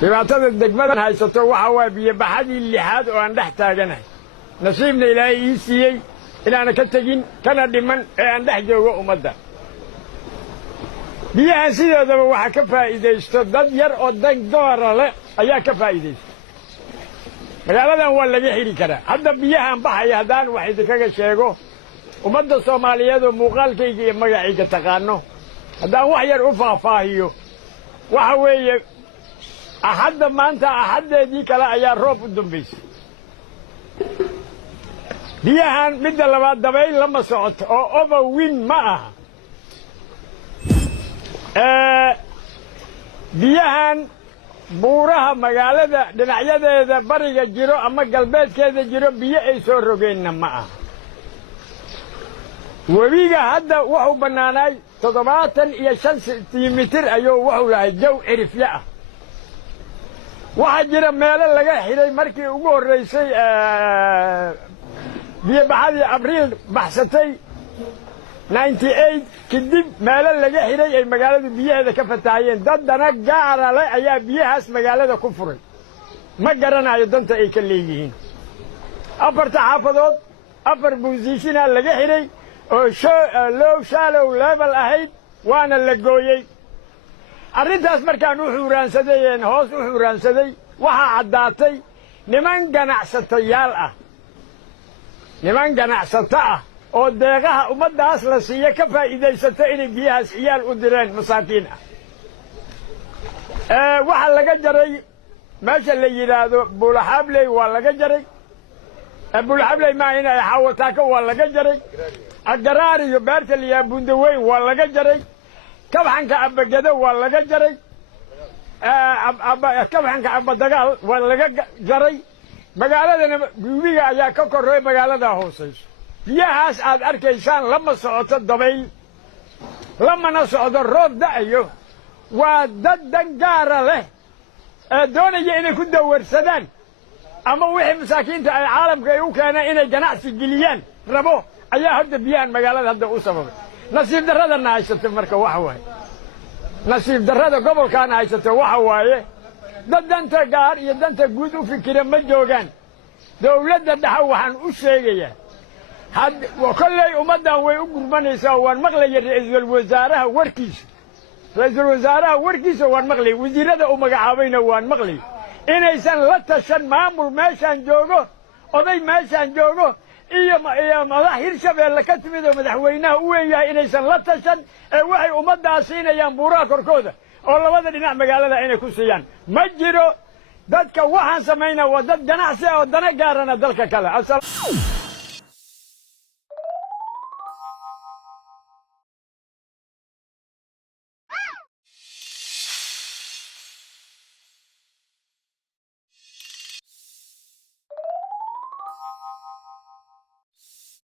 dhibaatada degmadan haysato waxa waa biyo baxadii lixaad oo aan dhex taaganahay nasiibna ilaahay ii siiyey inaana ka tegin kana dhiman ee aan dhex joogo ummadda biyahan sidoodaba waxa ka faa'iidaysto dad yar oo dan doora leh ayaa ka faa'iidaysta magaaladan waa laga xidhi karaa hadda biyahan baxaya haddaan wax idinkaga sheego ummadda soomaaliyeed oo muuqaalkayga iyo magacayga taqaano haddaan wax yar u faahfaahiyo waxa weeye axadda maanta axaddeedii kale ayaa roob u dambaysay biyahan midda labaad dabayl lama socoto oo overwin ma aha biyahan buuraha magaalada dhinacyadeeda bariga jiro ama galbeedkeeda jiro biyo ay soo rogeenna ma aha webiga hadda wuxuu bannaanaay 75 sentimitir ayuu wuxuu lahay jaw cirifyo ah waxaa jira meelo laga xidhay markii ugu horraysay biyo baxadii abriil baxsatay 98 kadib meelo laga xidhay ay magaaladu biyaheeda ka fataahayeen daddana gaara leh ayaa biyahaas magaalada ku furay ma garanayo danta ay ka leeyihiin afarta xaafadood afar buusiishinaa laga xidhay oo low shallow level ahayd waana la gooyey arrintaas markaan u xuuraansadayeen hoos u xuuraansaday waxaa caddaatay niman ganacsato ah oo deeqaha ummaddaas la siiya ka faa'iidaysato inay biyahaas ciyaal u direen masaakiin ah waxaa laga jaray meesha la yidhaahdo buulaxaabley waa laga jaray buulaxaabley maa inay xaawataako waa laga jaray agaraar iyo beerta liyaa bundaweyn waa laga jaray kabxanka abagado waa laga jaray kabxanka abadagaal waa laga jaray magaaladana guubiga ayaa ka korreey magaaladaa hoosayso biyahaas aad arkaysaan lama socoto dabayl lamana socdo roob da'ayo waa dad dan gaara leh ee doonaya inay ku dawarsadaan ama wixii masaakiinta ay caalamka ay u keeneen inay ganacsi geliyaan rabo ayaa horta biyahan magaalada hadda u sababay nasiib darradana haysato marka waxa waaye nasiib darrada gobolkaana haysato waxa waaye dad danta gaar iyo danta guud u fikira ma joogaan dawladda dhexe waxaan u sheegayaa kolley ummaddan way u gurmanaysaa waan maqlaya ra'iisul wasaaraha warkiisa waan maqlay wasiirada uu magacaabayna waan maqlay inaysan la tashan maamul meeshaan joogo oday meeshaan joogo iyo madax hirshabeelle ka timid oo madaxweynaha u weeyahay inaysan la tashan ee waxay ummaddaas siinayaan buuraha korkooda oo labada dhinac magaalada inay ku siiyaan ma jiro dadka waxaan samaynaa waa dad ganacsi ah oo dana gaarana dalka kale